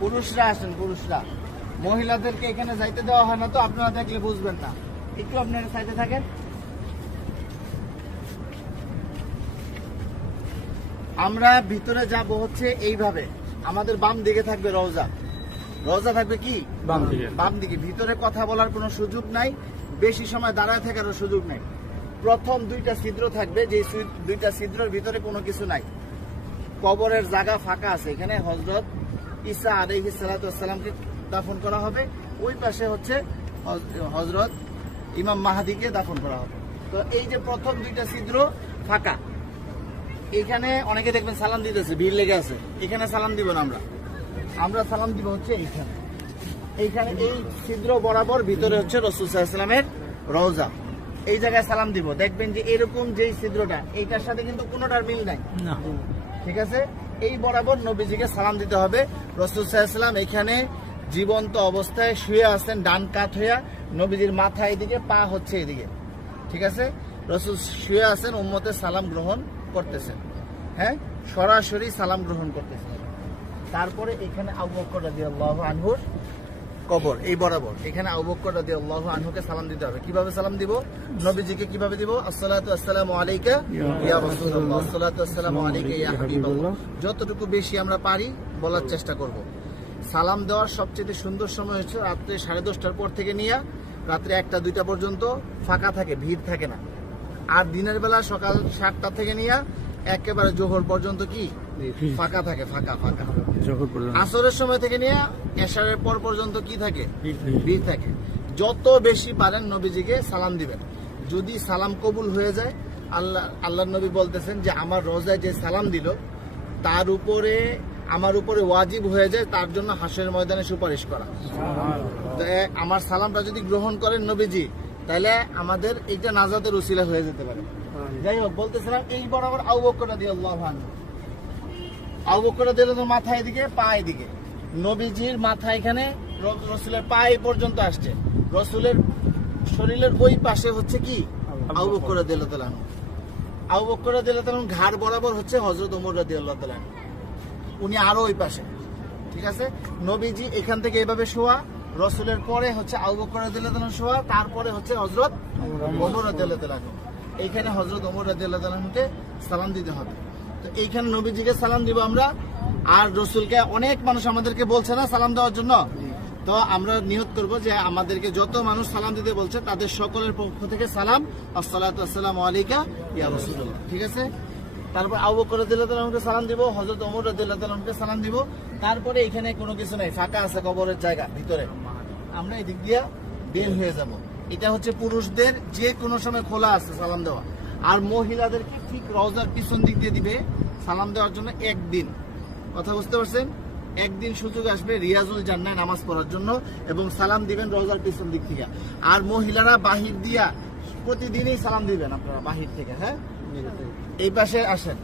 পুরুষরা আসেন, পুরুষরা। মহিলাদেরকে এখানে যাইতে দেওয়া হয় না, তো আপনারা দেখলে বুঝবেন না। একটু আপনারা সাইডে থাকেন। আমরা ভিতরে যাব হচ্ছে এইভাবে। আমাদের বাম দিকে থাকবে রওজা। রওজা থাকবে কি বাম দিকে। ভিতরে কথা বলার কোনো সুযোগ নাই, বেশি সময় দাঁড়ায় থাকারও সুযোগ নাই। প্রথম দুইটা ছিদ্র থাকবে, যে দুইটা ছিদ্রের ভিতরে কোনো কিছু নাই। কবরের জায়গা ফাঁকা আছে। এখানে হযরত ঈসা আলাইহিস সালাতু ওয়াস সালামকে দাফন করা হবে। ওই পাশে হচ্ছে হযরত ইমাম মাহদিকে দাফন করা হবে। তো এই যে প্রথম দুইটা ছিদ্র ফাঁকা, এইখানে অনেকে দেখবেন সালাম দিতেছে, ভিড় লেগে আছে। এখানে সালাম দিব না, আমরা সালাম দিব হচ্ছে এইখানে। এইখানে এই ছিদ্র বরাবর ভিতরে হচ্ছে রাসূল সাল্লাল্লাহু আলাইহি ওয়াসাল্লামের রওজা। এই জায়গায় সালাম দিব। দেখবেন যে এরকম যেই ছিদ্রটা, এইটার সাথে কিন্তু কোনোটার মিল নাই, ঠিক আছে? এই বরাবর নবীজিকে সালাম দিতে হবে। রাসূল সাল্লাল্লাহু আলাইহি ওয়াসাল্লাম এখানে জীবন্ত অবস্থায় শুয়ে আছেন, ডান কাত হইয়া। নবীজির মাথা এদিকে, পা হচ্ছে এদিকে, ঠিক আছে? রাসূল শুয়ে আছেন, উম্মতের সালাম গ্রহণ করতেছেন। হ্যাঁ, সরাসরি সালাম গ্রহণ করতেছেন। তারপরে এখানে আবু বকর রাদিয়াল্লাহু আনহুর কবর, এই বরাবর। এখানে আবু বকর রাদিয়াল্লাহু আনহুকে সালাম দিতে হবে। কিভাবে সালাম দিব? নবীজিকে কিভাবে দিব? আসসালাতু আসসালামু আলাইকা ইয়া রাসূলুল্লাহ, আসসালাতু আসসালামু আলাইকা ইয়া হাবিবাল্লাহ। যতটুকু বেশি আমরা পারি বলার চেষ্টা করব। সালাম দেওয়ার সবচেয়ে সুন্দর সময় হচ্ছে রাত্রে 10:30টার পর থেকে নিয়ে রাত্রে 1টা-2টা পর্যন্ত ফাঁকা থাকে, ভিড় থাকে না। আর দিনের বেলা সকাল 7টা থেকে নিয়ে একেবারে জোহর পর্যন্ত কি ফাঁকা থাকে, ফাঁকা। আসরের সময় থেকে নিয়ে এশারের পর পর্যন্ত কি থাকে? ভিড় থাকে। যত বেশি পারেন নবীজিকে সালাম দিবেন। যদি সালাম কবুল হয়ে যায়, আল্লাহর নবী বলতেছেন যে আমার রোজায় যে সালাম দিল তার উপরে, আমার উপরে ওয়াজিব হয়ে যায় তার জন্য হাসরের ময়দানে সুপারিশ করা। তো আমার সালামটা যদি গ্রহণ করেন নবীজি, তাহলে আমাদের এইটা নাজাতের উসিলা হয়ে যেতে পারে। যাই হোক, বলতেছিলাম এই বরাবর আবু বকর রাদিয়াল্লাহু আনহু। আবু বকর রাদিয়াল্লাহু আনহু মাথা এদিকে, পা এদিকে। নবীজির মাথা এখানে, রাসূলের পা এই পর্যন্ত আসছে। রাসূলের শরীরের ওই পাশে হচ্ছে কি আবু বকর রাদিয়াল্লাহু আনহু। আবু বকর রাদিয়াল্লাহু আনহু ঘাড় বরাবর হচ্ছে হযরত ওমর রাদিয়াল্লাহু আনহু। উনি আরো ওই পাশে, ঠিক আছে? নবীজি এখান থেকে এভাবে শোয়া, রাসূলের পরে হচ্ছে আবু বকর রাদিয়াল্লাহু আনহু শোয়া, তারপরে হচ্ছে হযরত ওমর রাদিয়াল্লাহু আনহু। এইখানে হযরত ওমর রাদিয়াল্লাহু আনহুকে সালাম দিতে হবে। তো এইখানে নবীজিকে সালাম দিব আমরা। আর রাসূলকে অনেক মানুষ আমাদেরকে বলছে না সালাম দেওয়ার জন্য, তো আমরা নিয়ত করব যে আমাদেরকে যত মানুষ সালাম দিতে বলছে তাদের সকলের পক্ষ থেকে সালাম, আসসালাতু আসসালামু আলাইকা ইয়া রাসূলুল্লাহ, ঠিক আছে? তারপর আবু বকর রাদিয়াল্লাহু আনহুকে সালাম দিব, হযরত ওমর রাদিয়াল্লাহু আনহুকে সালাম দিব। তারপরে এখানে কোনো কিছু নাই, ফাঁকা আছে কবরের জায়গা ভিতরে। আমরা এদিক দিয়ে বের হয়ে যাব। এটা হচ্ছে পুরুষদের যে কোনো সময় খোলা আছে সালাম দেওয়া। আর মহিলাদেরকে ঠিক রওজার পিছন দিক দিয়ে দিবে সালাম দেওয়ার জন্য একদিন। কথা বুঝতে পারছেন? একদিন সুযোগ আসবে রিয়াজুল জান্নাহ নামাজ পড়ার জন্য, এবং সালাম দিবেন রওজার পিছন দিক থেকে। আর মহিলারা বাহির দিয়া প্রতিদিনই সালাম দিবেন আপনারা বাহির থেকে। হ্যাঁ, এই পাশে আসেন।